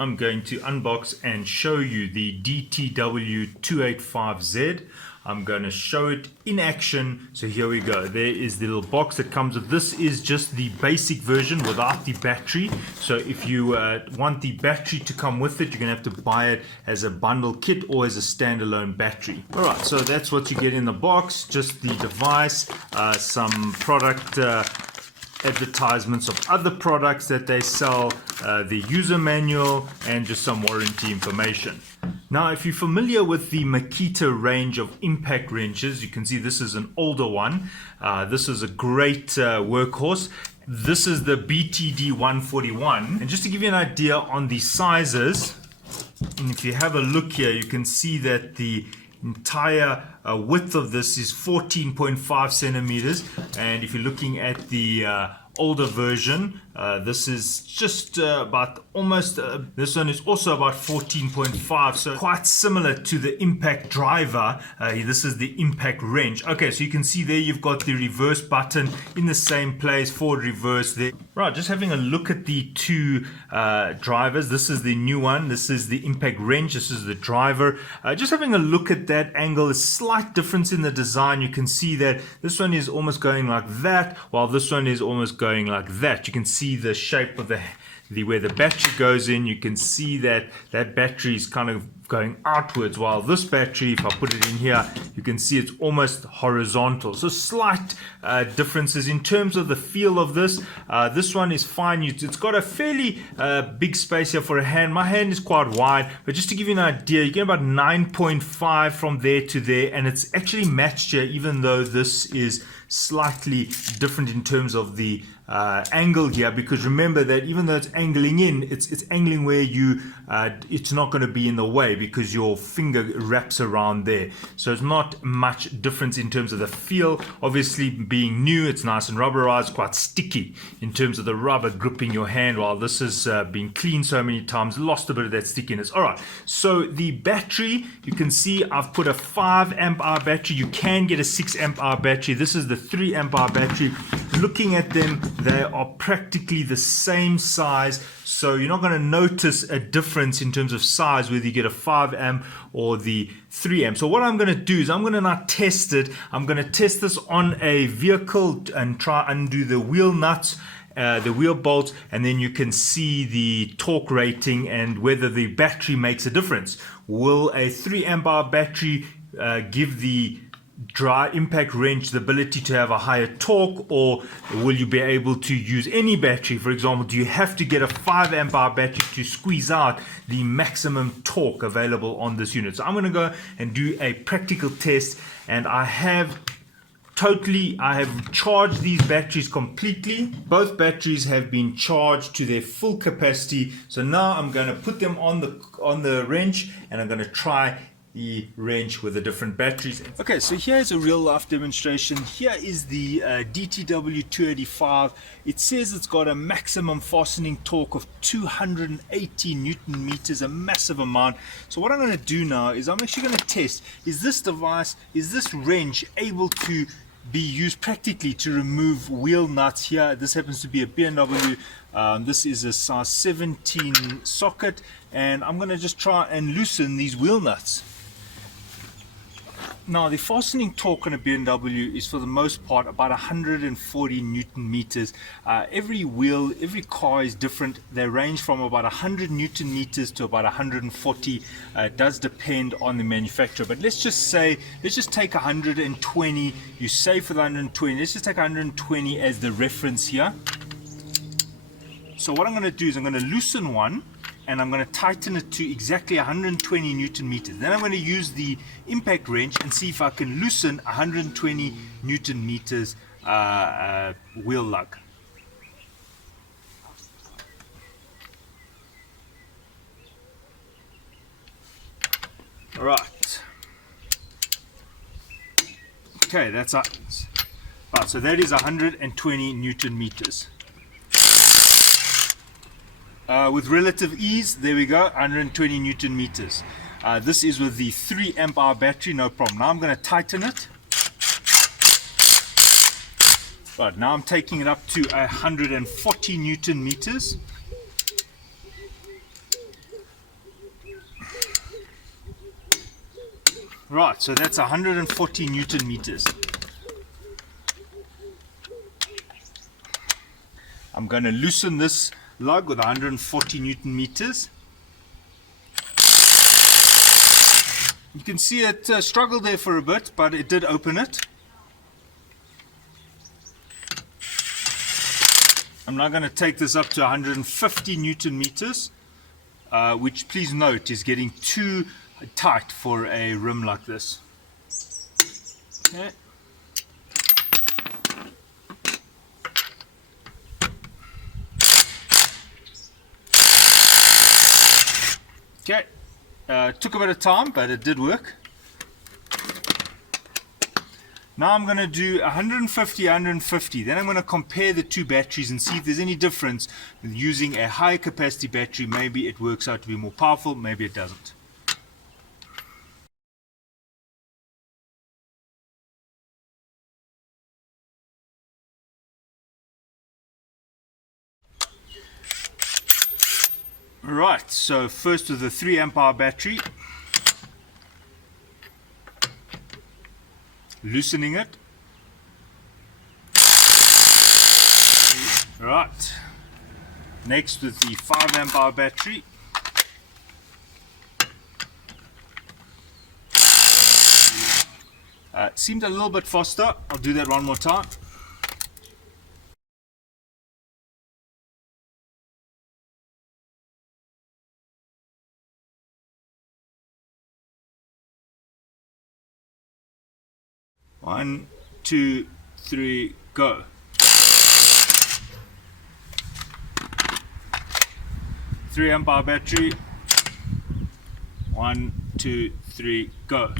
I'm going to unbox and show you the DTW 285Z. I'm going to show it in action. So here we go. There is the little box that comes with this. Is just the basic version without the battery. So if you want the battery to come with it, you're going to have to buy it as a bundle kit or as a standalone battery. Alright, so that's what you get in the box. Just the device, some product advertisements of other products that they sell, the user manual, and just some warranty information. Now, if you're familiar with the Makita range of impact wrenches, you can see this is an older one. This is a great workhorse. This is the BTD 141. And just to give you an idea on the sizes, and if you have a look here, you can see that the entire width of this is 14.5 centimeters, and if you're looking at the older version, this is just about almost this one is also about 14.5, so quite similar to the impact driver. This is the impact wrench. Okay, so you can see there you've got the reverse button in the same place, forward reverse there. Right, just having a look at the two drivers. This is the new one, this is the impact wrench, this is the driver. Just having a look at that angle, a slight difference in the design. You can see that this one is almost going like that, while this one is almost going like that. You can see the shape of the where the battery goes in. You can see that that battery is kind of going outwards, while this battery, if I put it in here, you can see it's almost horizontal. So slight differences in terms of the feel of this. This one is fine. It's got a fairly big space here for a hand. My hand is quite wide, but just to give you an idea, you get about 9.5 from there to there, and it's actually matched here, even though this is slightly different in terms of the angle here, because remember that even though it's angling in, it's angling where you it's not going to be in the way because your finger wraps around there. So it's not much difference in terms of the feel. Obviously, being new, it's nice and rubberized, quite sticky in terms of the rubber gripping your hand, while this has been cleaned so many times, lost a bit of that stickiness. All right, so the battery, you can see I've put a 5 amp hour battery. You can get a 6 amp hour battery. This is the 3 amp hour battery. Looking at them, they are practically the same size, so you're not going to notice a difference in terms of size whether you get a 5 amp or the 3 amp. So what I'm going to do is I'm going to now test it. I'm going to test this on a vehicle and try undo the wheel nuts, the wheel bolts, and then you can see the torque rating and whether the battery makes a difference. Will a 3 amp hour battery give the dry impact wrench the ability to have a higher torque, or will you be able to use any battery? For example, do you have to get a 5 amp hour battery to squeeze out the maximum torque available on this unit? So I'm going to go and do a practical test, and I have charged these batteries completely. Both batteries have been charged to their full capacity. So now I'm going to put them on the wrench, and I'm going to try the wrench with the different batteries. Okay, so here is a real life demonstration. Here is the DTW 285. It says it's got a maximum fastening torque of 280 Newton meters, a massive amount. So what I'm going to do now is I'm actually going to test, is this wrench able to be used practically to remove wheel nuts here. This happens to be a BMW. This is a size 17 socket, and I'm going to just try and loosen these wheel nuts. Now, the fastening torque on a BMW is for the most part about 140 Newton meters. Every car is different. They range from about 100 Newton meters to about 140. It does depend on the manufacturer, but let's just take 120. You save for the 120. Let's just take 120 as the reference here. So what I'm going to do is I'm going to loosen one, and I'm going to tighten it to exactly 120 Newton meters. Then I'm going to use the impact wrench and see if I can loosen 120 Newton meters wheel lug. All right. Okay, that's up. Right, so that is 120 Newton meters. With relative ease, there we go, 120 Newton meters. This is with the 3 amp hour battery, no problem. Now I'm going to tighten it. Right, now I'm taking it up to 140 Newton meters. Right, so that's 140 Newton meters. I'm going to loosen this lug with 140 Newton meters. You can see it struggled there for a bit, but it did open it. I'm now going to take this up to 150 Newton meters, which please note is getting too tight for a rim like this. Okay. Okay, took a bit of time, but it did work. Now I'm going to do 150, 150. Then I'm going to compare the two batteries and see if there's any difference with using a high capacity battery. Maybe it works out to be more powerful, maybe it doesn't. Right, so first with the 3 amp hour battery, loosening it. Right, next with the 5 amp hour battery, seemed a little bit faster. I'll do that one more time. One, two, three, go. Three amp hour battery. 1, 2, 3, go.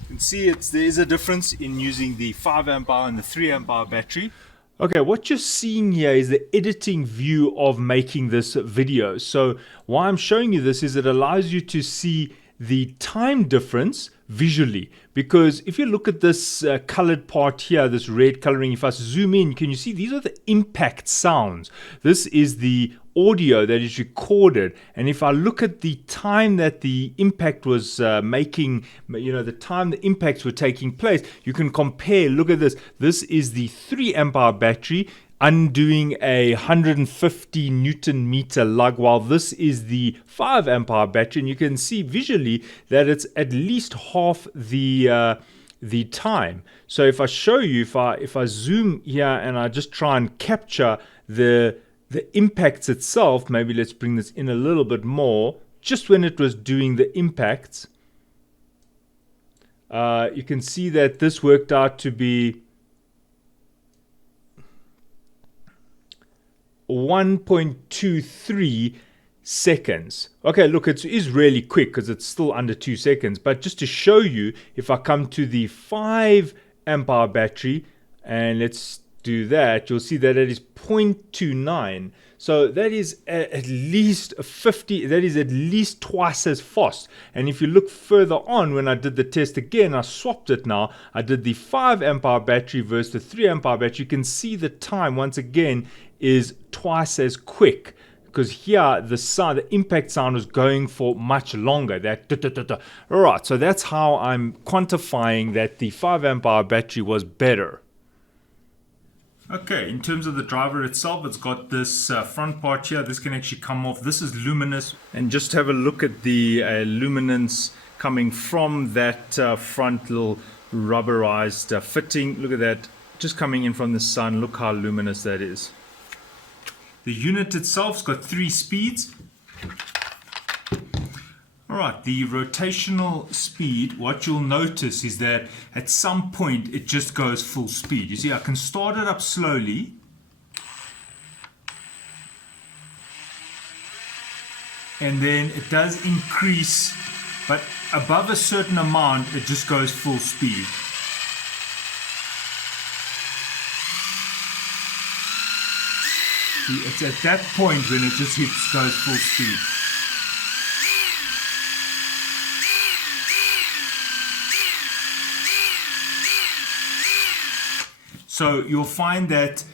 You can see there is a difference in using the 5 amp hour and the 3 amp hour battery. Okay, what you're seeing here is the editing view of making this video. So why I'm showing you this is it allows you to see the time difference visually, because if you look at this colored part here, this red coloring, if I zoom in, can you see these are the impact sounds? This is the audio that is recorded, and if I look at the time that the impact was making, the time the impacts were taking place, you can compare. Look at this. This is the 3 amp hour battery undoing a 150 Newton meter lug, while this is the 5 amp hour battery, and you can see visually that it's at least half the time. So if I show you, if I zoom here and I just try and capture the impacts itself, maybe let's bring this in a little bit more, just when it was doing the impacts, you can see that this worked out to be 1.23 seconds. Okay, look, it is really quick because it's still under 2 seconds. But just to show you, if I come to the 5 amp hour battery and let's do that, you'll see that it is 0.29. So that is at least 50, that is at least twice as fast. And if you look further on, when I did the test again, I swapped it now. I did the 5 amp hour battery versus the 3 amp hour battery. You can see the time once again is twice as quick, because here the impact sound was going for much longer. All right, so that's how I'm quantifying that the 5 amp hour battery was better. Okay, in terms of the driver itself, it's got this front part here. This can actually come off. This is luminous, and just have a look at the luminance coming from that front little rubberized fitting. Look at that, just coming in from the sun. Look how luminous that is. The unit itself's got 3 speeds. Alright, the rotational speed, what you'll notice is that at some point it just goes full speed. You see, I can start it up slowly. And then it does increase, but above a certain amount it just goes full speed. See, it's at that point when it just goes full speed. So you'll find that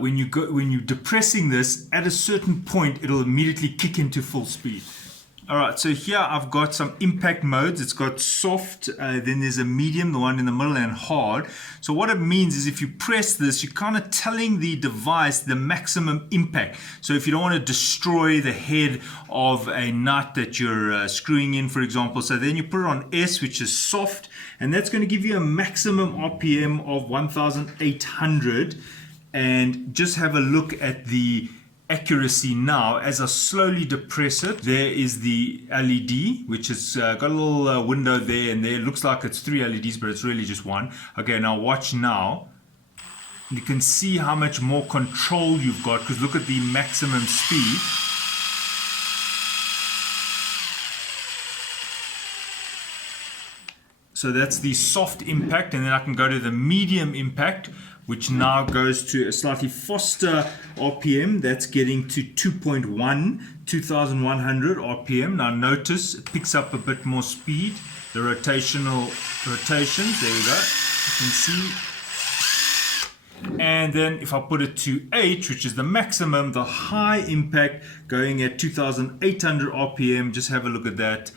when you're depressing this, at a certain point, it'll immediately kick into full speed. All right, so here I've got some impact modes. It's got soft, then there's a medium, the one in the middle, and hard. So what it means is if you press this, you're kind of telling the device the maximum impact. So if you don't want to destroy the head of a nut that you're screwing in, for example, so then you put it on S, which is soft, and that's going to give you a maximum RPM of 1,800. And just have a look at the accuracy now. As I slowly depress it, there is the LED, which has got a little window there and there. It looks like it's 3 LEDs, but it's really just one. Okay, now watch now. You can see how much more control you've got, because look at the maximum speed. So that's the soft impact, and then I can go to the medium impact, which now goes to a slightly faster RPM. That's getting to 2.1, 2,100 RPM. Now notice it picks up a bit more speed. The rotational rotations, there we go, you can see. And then if I put it to H, which is the maximum, the high impact going at 2,800 RPM, just have a look at that.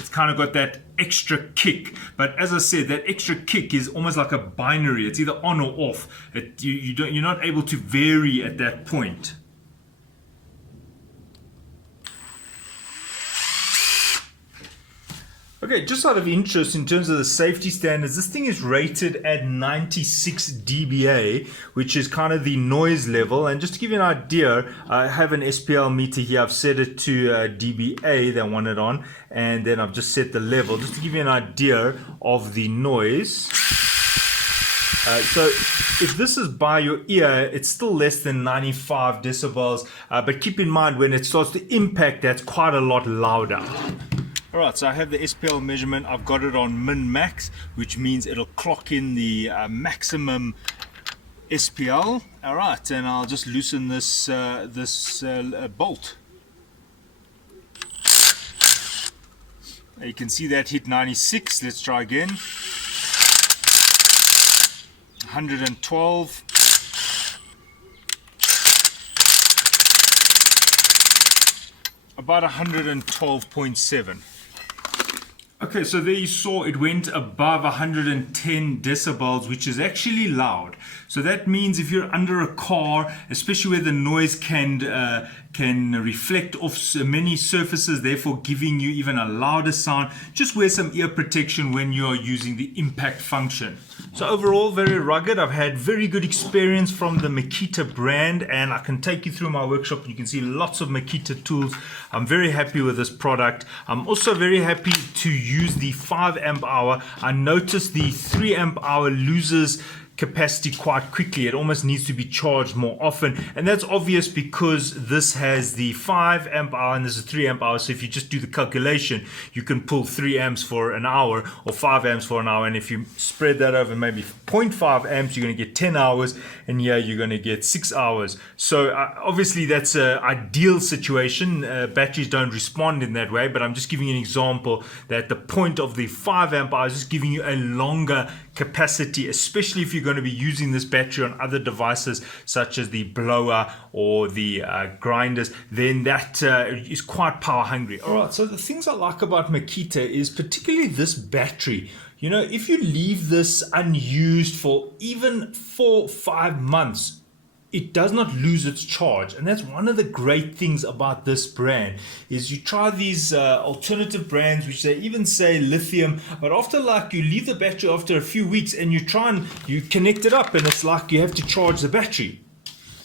It's kind of got that extra kick, but as I said, that extra kick is almost like a binary. It's either on or off. You're not able to vary at that point. Okay, just out of interest in terms of the safety standards, this thing is rated at 96 dBA, which is kind of the noise level. And just to give you an idea, I have an SPL meter here. I've set it to dBA, they want it on, and then I've just set the level, just to give you an idea of the noise. So if this is by your ear, it's still less than 95 decibels, but keep in mind when it starts to impact, that's quite a lot louder. Alright, so I have the SPL measurement. I've got it on min-max, which means it'll clock in the maximum SPL. Alright, and I'll just loosen this bolt. You can see that hit 96. Let's try again. 112. About 112.7. Okay, so there you saw it went above 110 decibels, which is actually loud. So that means if you're under a car, especially where the noise can reflect off many surfaces, therefore giving you even a louder sound, just wear some ear protection when you're using the impact function. So overall, very rugged. I've had very good experience from the Makita brand, and I can take you through my workshop and you can see lots of Makita tools. I'm very happy with this product. I'm also very happy to use the 5 amp hour. I noticed the 3 amp hour loses capacity quite quickly. It almost needs to be charged more often, and that's obvious because this has the 5 amp hour and there's a 3 amp hour. So if you just do the calculation, you can pull 3 amps for an hour or 5 amps for an hour, and if you spread that over maybe 0.5 amps, you're going to get 10 hours, and here you're going to get 6 hours. So obviously that's an ideal situation. Batteries don't respond in that way, but I'm just giving you an example that the point of the 5 amp hour is just giving you a longer capacity, especially if you're going to be using this battery on other devices such as the blower or the grinders, then that is quite power hungry. All right, so the things I like about Makita is particularly this battery. You know, if you leave this unused for even 4-5 months, it does not lose its charge. And that's one of the great things about this brand is you try these alternative brands, which they even say lithium, but after like you leave the battery after a few weeks and you try and you connect it up and it's like you have to charge the battery.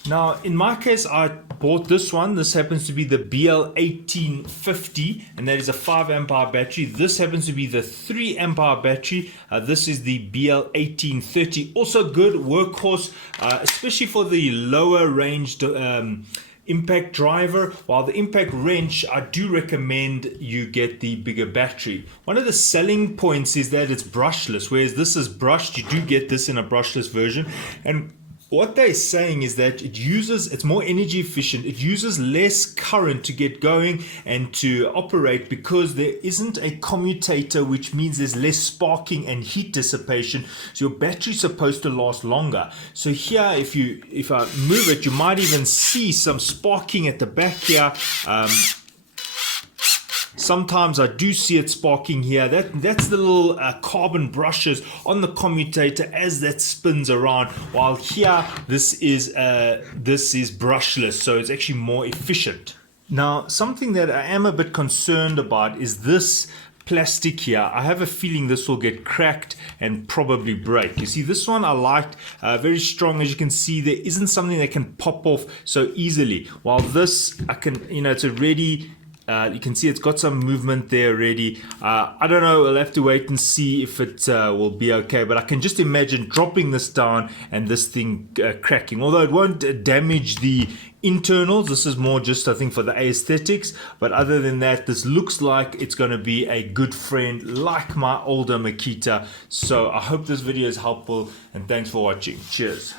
Now, in my case, I bought this one. This happens to be the BL1850, and that is a 5 amp hour battery. This happens to be the 3 amp hour battery. This is the BL1830. Also good workhorse, especially for the lower range impact driver. While the impact wrench, I do recommend you get the bigger battery. One of the selling points is that it's brushless, whereas this is brushed. You do get this in a brushless version. And what they're saying is that it's more energy efficient, it uses less current to get going and to operate because there isn't a commutator, which means there's less sparking and heat dissipation, so your battery's supposed to last longer. So here, if I move it, you might even see some sparking at the back here. Sometimes I do see it sparking here. That's the little carbon brushes on the commutator as that spins around. While here, this is brushless, so it's actually more efficient. Now, something that I am a bit concerned about is this plastic here. I have a feeling this will get cracked and probably break. You see, this one I liked, very strong. As you can see, there isn't something that can pop off so easily. While this, I can, it's already. You can see it's got some movement there already. I don't know, I'll have to wait and see if it will be okay, but I can just imagine dropping this down and this thing cracking, although it won't damage the internals. This is more just, I think, for the aesthetics, but other than that, this looks like it's going to be a good friend like my older Makita. So I hope this video is helpful, and thanks for watching. Cheers.